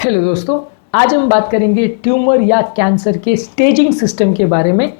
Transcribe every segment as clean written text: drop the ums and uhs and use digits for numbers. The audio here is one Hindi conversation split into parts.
हेलो दोस्तों, आज हम बात करेंगे ट्यूमर या कैंसर के स्टेजिंग सिस्टम के बारे में।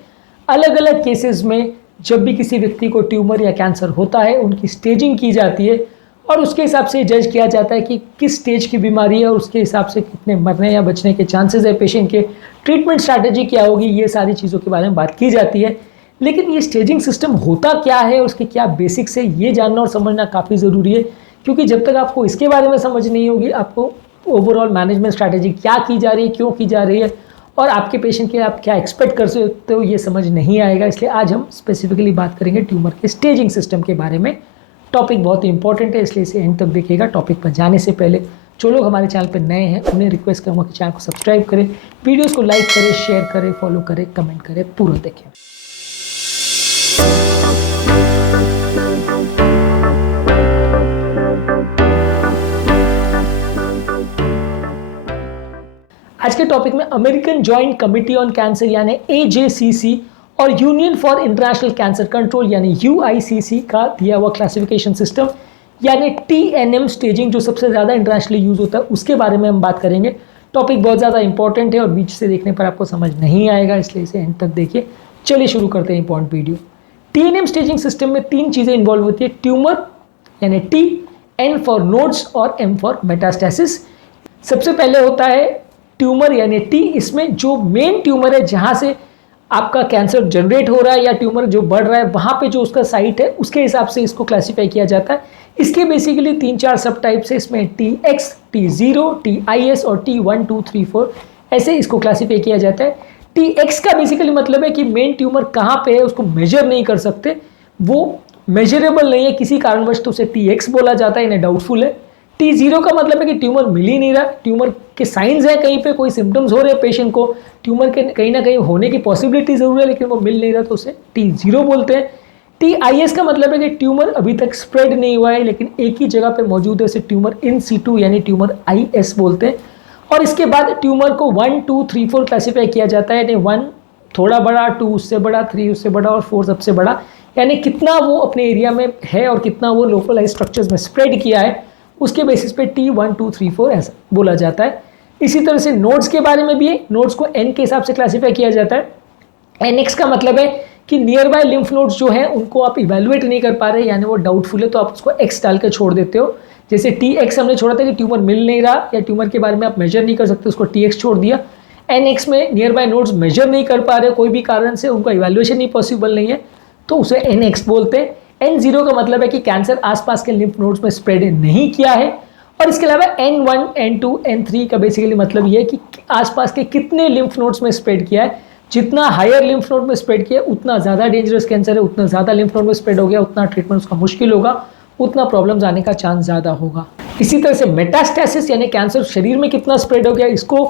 अलग अलग केसेस में जब भी किसी व्यक्ति को ट्यूमर या कैंसर होता है उनकी स्टेजिंग की जाती है और उसके हिसाब से जज किया जाता है कि किस स्टेज की बीमारी है और उसके हिसाब से कितने मरने या बचने के चांसेस है पेशेंट के, ट्रीटमेंट स्ट्रैटेजी क्या होगी, ये सारी चीज़ों के बारे में बात की जाती है। लेकिन ये स्टेजिंग सिस्टम होता क्या है और उसके क्या बेसिक्स है, ये जानना और समझना काफ़ी ज़रूरी है, क्योंकि जब तक आपको इसके बारे में समझ नहीं होगी आपको ओवरऑल मैनेजमेंट स्ट्रैटेजी क्या की जा रही है, क्यों की जा रही है और आपके पेशेंट के आप क्या एक्सपेक्ट कर सकते हो, ये समझ नहीं आएगा। इसलिए आज हम स्पेसिफिकली बात करेंगे ट्यूमर के स्टेजिंग सिस्टम के बारे में। टॉपिक बहुत ही इंपॉर्टेंट है, इसलिए इसे एंड तक देखिएगा। टॉपिक पर जाने से पहले जो लोग हमारे चैनल पर नए हैं उन्हें रिक्वेस्ट करूँगा कि चैनल को सब्सक्राइब करें, वीडियोज़ को लाइक करें, शेयर करें, फॉलो करें, कमेंट करें, पूरा देखें। आज के टॉपिक में American joint committee on cancer यानी AJCC और union for international cancer control यानी UICC का दिया हुआ क्लासिफिकेशन सिस्टम यानी TNM स्टेजिंग जो सबसे ज़्यादा इंटरनेशनली यूज़ होता है उसके बारे में हम बात करेंगे। टॉपिक बहुत ज़्यादा इंपॉर्टेंट है और बीच से देखने पर आपको समझ नहीं आएगा, इसलिए इसे एंड तक देखिए। चलिए शुरू करते हैं important video. TNM staging system में 3 चीज़ें इन्वॉल्व होती है, ट्यूमर यानी T, N फॉर नोड्स और M फॉर मेटास्टेसिस। सबसे पहले होता है ट्यूमर यानी टी। इसमें जो मेन ट्यूमर है जहाँ से आपका कैंसर जनरेट हो रहा है या ट्यूमर जो बढ़ रहा है वहाँ पे जो उसका साइट है उसके हिसाब से इसको क्लासीफाई किया जाता है। इसके बेसिकली 3-4 सब टाइप्स है, इसमें TX, T0, TIS और T1, 2, 3, 4 ऐसे इसको क्लासीफाई किया जाता है। TX का बेसिकली मतलब है कि मेन ट्यूमर कहाँ पे है उसको मेजर नहीं कर सकते, वो मेजरेबल नहीं है किसी कारणवश, तो उसे TX बोला जाता है, इन्हें डाउटफुल है। T0 का मतलब है कि ट्यूमर मिल ही नहीं रहा, ट्यूमर के साइंस है, कहीं पे कोई सिम्टम्स हो रहे हैं पेशेंट को, ट्यूमर के कहीं ना कहीं होने की पॉसिबिलिटी ज़रूर है लेकिन वो मिल नहीं रहा, तो उसे T0 बोलते हैं। TIS का मतलब है कि ट्यूमर अभी तक स्प्रेड नहीं हुआ है लेकिन एक ही जगह पे मौजूद है, उसे ट्यूमर इन सीटू यानी ट्यूमर IS बोलते हैं। और इसके बाद ट्यूमर को 1, 2, 3, 4 क्लासीफाई किया जाता है, यानी 1 थोड़ा बड़ा, 2 उससे बड़ा, 3 उससे बड़ा और 4 सबसे बड़ा, यानी कितना वो अपने एरिया में है और कितना वो लोकलाइज स्ट्रक्चर्स में स्प्रेड किया है उसके बेसिस पे T1, 2, 3, 4 ऐसा बोला जाता है। इसी तरह से नोड्स के बारे में भी है, नोड्स को N के हिसाब से क्लासीफाई किया जाता है। NX का मतलब है कि नियर बाय लिम्फ नोड्स जो है उनको आप इवेलुएट नहीं कर पा रहे यानी वो डाउटफुल है, तो आप उसको X डाल के छोड़ देते हो। जैसे TX हमने छोड़ा था कि ट्यूमर मिल नहीं रहा या ट्यूमर के बारे में आप मेजर नहीं कर सकते, उसको TX छोड़ दिया। NX में नियर बाय नोड्स मेजर नहीं कर पा रहे कोई भी कारण से, उनका इवेल्युएशन नहीं पॉसिबल नहीं है, तो उसे NX बोलते हैं। N0 का मतलब है कि कैंसर आसपास के लिम्फ नोड्स में स्प्रेड नहीं किया है। और इसके अलावा N1, N2, N3 का बेसिकली मतलब ये है कि आसपास के कितने लिम्फ नोड्स में स्प्रेड किया है। जितना हायर लिम्फ नोड में स्प्रेड किया उतना ज़्यादा डेंजरस कैंसर है, उतना ज़्यादा लिम्फ नोड में स्प्रेड हो गया उतना ट्रीटमेंट उसका मुश्किल होगा, उतना प्रॉब्लम्स आने का चांस ज़्यादा होगा। इसी तरह से मेटास्टेसिस यानी कैंसर शरीर में कितना स्प्रेड हो गया, इसको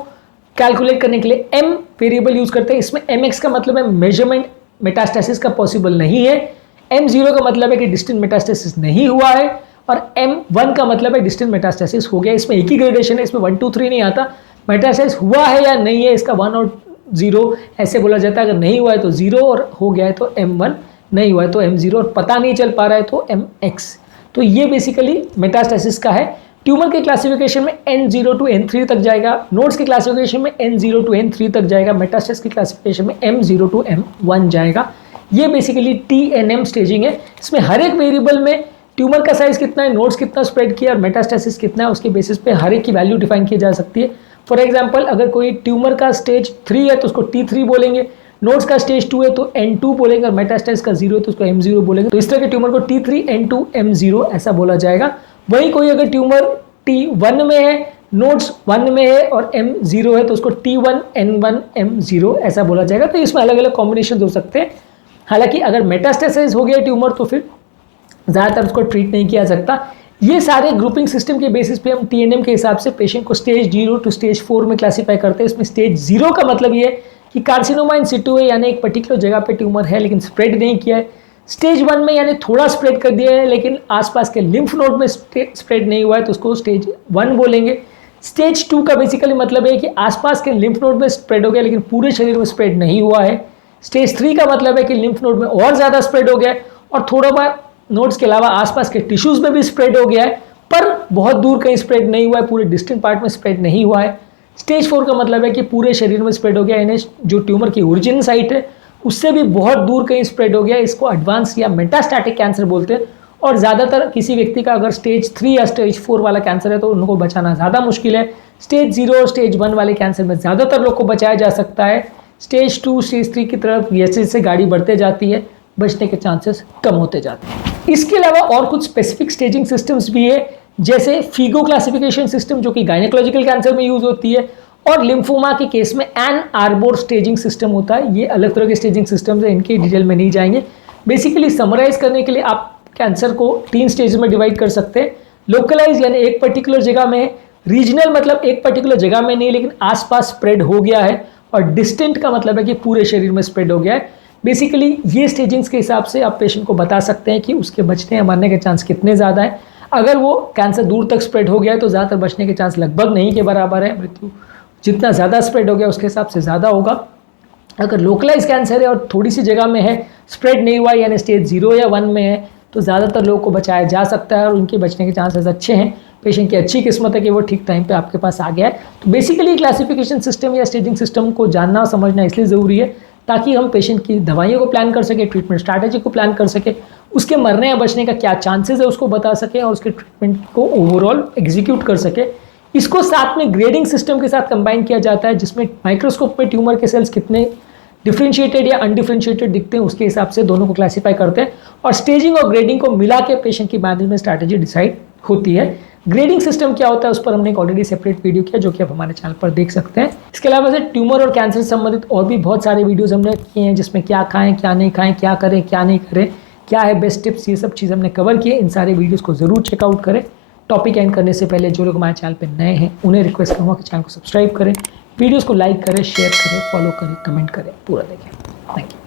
कैलकुलेट करने के लिए M वेरिएबल यूज़ करते हैं। इसमें MX का मतलब है मेजरमेंट मेटास्टेसिस का पॉसिबल नहीं है, M0 का मतलब है कि डिस्टेंट मेटास्टेसिस नहीं हुआ है और M1 का मतलब है डिस्टेंट मेटास्टेसिस हो गया। इसमें एक ही ग्रेडेशन है, इसमें 1, 2, 3 नहीं आता, मेटास्टेसिस हुआ है या नहीं है इसका 1 और 0 ऐसे बोला जाता है। अगर नहीं हुआ है तो 0 और हो गया है तो M1, नहीं हुआ है तो M0 और पता नहीं चल पा रहा है तो MX। तो ये बेसिकली मेटास्टेसिस का है। ट्यूमर के क्लासिफिकेशन में N0 to N3 तक जाएगा, नोड्स के क्लासिफिकेशन में N0 to N3 तक जाएगा, मेटास्टेसिस की क्लासिफिकेशन में M0 to M1 जाएगा। ये बेसिकली TNM स्टेजिंग है। इसमें हर एक वेरिएबल में ट्यूमर का साइज कितना है, नोड्स कितना स्प्रेड किया और मेटास्टेसिस कितना है, उसके बेसिस पे हर एक की वैल्यू डिफाइन की जा सकती है। फॉर एग्जांपल अगर कोई ट्यूमर का स्टेज 3 है तो उसको T3 बोलेंगे, नोड्स का स्टेज 2 है तो N2 बोलेंगे और मेटास्टेसिस का 0 है तो उसको M0 बोलेंगे। तो इस तरह के ट्यूमर को T3, N2, M0 ऐसा बोला जाएगा। वही कोई अगर ट्यूमर T1 में है, नोड्स 1 में है और M0 है तो उसको T1, N1, M0 ऐसा बोला जाएगा। तो इसमें अलग अलग कॉम्बिनेशन हो सकते हैं। हालांकि अगर मेटास्टेसिस हो गया ट्यूमर तो फिर ज़्यादातर उसको ट्रीट नहीं किया सकता। ये सारे ग्रुपिंग सिस्टम के बेसिस पे हम TNM के हिसाब से पेशेंट को स्टेज 0 to स्टेज 4 में क्लासीफाई करते हैं। इसमें स्टेज 0 का मतलब ये है कि कार्सिनोमा इन सिटू है यानी एक पर्टिकुलर जगह पे ट्यूमर है लेकिन स्प्रेड नहीं किया है। स्टेज 1 में यानी थोड़ा स्प्रेड कर दिया है लेकिन आसपास के लिम्फ नोड में स्प्रेड नहीं हुआ है तो उसको स्टेज 1 बोलेंगे। स्टेज 2 का बेसिकली मतलब है कि आसपास के लिम्फ नोड में स्प्रेड हो गया लेकिन पूरे शरीर में स्प्रेड नहीं हुआ है। स्टेज 3 का मतलब है कि लिम्फ नोड में और ज़्यादा स्प्रेड हो गया है और थोड़ा बहुत नोड्स के अलावा आसपास के टिश्यूज़ में भी स्प्रेड हो गया है पर बहुत दूर कहीं स्प्रेड नहीं हुआ है, पूरे डिस्टेंट पार्ट में स्प्रेड नहीं हुआ है। स्टेज 4 का मतलब है कि पूरे शरीर में स्प्रेड हो गया, यानी जो ट्यूमर की ओरिजिन साइट है उससे भी बहुत दूर कहीं स्प्रेड हो गया। इसको एडवांस या मेटास्टैटिक कैंसर बोलते हैं। और ज़्यादातर किसी व्यक्ति का अगर स्टेज 3 या स्टेज 4 वाला कैंसर है तो उनको बचाना ज़्यादा मुश्किल है। स्टेज 0 और स्टेज 1 वाले कैंसर में ज़्यादातर लोग को बचाया जा सकता है। स्टेज 2 स्टेज 3 की तरफ जैसे जैसे गाड़ी बढ़ते जाती है बचने के चांसेस कम होते जाते हैं। इसके अलावा और कुछ स्पेसिफिक स्टेजिंग सिस्टम्स भी है, जैसे फीगो क्लासिफिकेशन सिस्टम जो कि गायनेकोलॉजिकल कैंसर में यूज होती है, और लिम्फोमा के केस में एन आर्बोर स्टेजिंग सिस्टम होता है। ये अलग तरह के स्टेजिंग सिस्टम्स है, इनकी डिटेल में नहीं जाएंगे। बेसिकली समराइज करने के लिए आप कैंसर को 3 स्टेज में डिवाइड कर सकते हैं। लोकलाइज यानी एक पर्टिकुलर जगह में, रीजनल मतलब एक पर्टिकुलर जगह में नहीं लेकिन आसपास स्प्रेड हो गया है, और डिस्टेंट का मतलब है कि पूरे शरीर में स्प्रेड हो गया है। बेसिकली ये स्टेजिंग्स के हिसाब से आप पेशेंट को बता सकते हैं कि उसके बचने या मरने के चांस कितने ज़्यादा है। अगर वो कैंसर दूर तक स्प्रेड हो गया है तो ज़्यादातर बचने के चांस लगभग नहीं के बराबर है, मृत्यु जितना ज़्यादा स्प्रेड हो गया उसके हिसाब से ज़्यादा होगा। अगर लोकलाइज कैंसर है और थोड़ी सी जगह में है, स्प्रेड नहीं हुआ यानी स्टेज 0 या 1 में है, तो ज़्यादातर लोगों को बचाया जा सकता है और उनके बचने के चांसेस अच्छे हैं। पेशेंट की अच्छी किस्मत है कि वो ठीक टाइम पे आपके पास आ गया है। तो बेसिकली क्लासिफिकेशन सिस्टम या स्टेजिंग सिस्टम को जानना समझना इसलिए ज़रूरी है ताकि हम पेशेंट की दवाइयों को प्लान कर सके, ट्रीटमेंट स्ट्रैटेजी को प्लान कर सके, उसके मरने या बचने का क्या चांसेस है उसको बता सके और उसके ट्रीटमेंट को ओवरऑल एग्जीक्यूट कर सके। इसको साथ में ग्रेडिंग सिस्टम के साथ कंबाइन किया जाता है, जिसमें माइक्रोस्कोप में ट्यूमर के सेल्स कितने डिफ्रेंशिएटेड या अनडिफ्रेंशिएटेड दिखते हैं उसके हिसाब से दोनों को क्लासीफाई करते हैं, और स्टेजिंग और ग्रेडिंग को मिला के पेशेंट की मैनेजमेंट स्ट्रैटेजी डिसाइड होती है। ग्रेडिंग सिस्टम क्या होता है उस पर हमने एक ऑलरेडी सेपरेट वीडियो किया जो कि आप हमारे चैनल पर देख सकते हैं। इसके अलावा से ट्यूमर और कैंसर से संबंधित और भी बहुत सारे वीडियोस हमने किए हैं, जिसमें क्या खाएं क्या नहीं खाएं, क्या करें क्या नहीं करें, क्या है बेस्ट टिप्स, ये सब चीज़ हमने कवर किए। इन सारे वीडियोज़ को ज़रूर चेकआउट करें। टॉपिक एंड करने से पहले जो लोग हमारे चैनल पर नए हैं उन्हें रिक्वेस्ट करूँगा कि चैनल को सब्सक्राइब करें, वीडियोज़ को लाइक करें, शेयर करें, फॉलो करें, कमेंट करें, पूरा देखें। Thank you.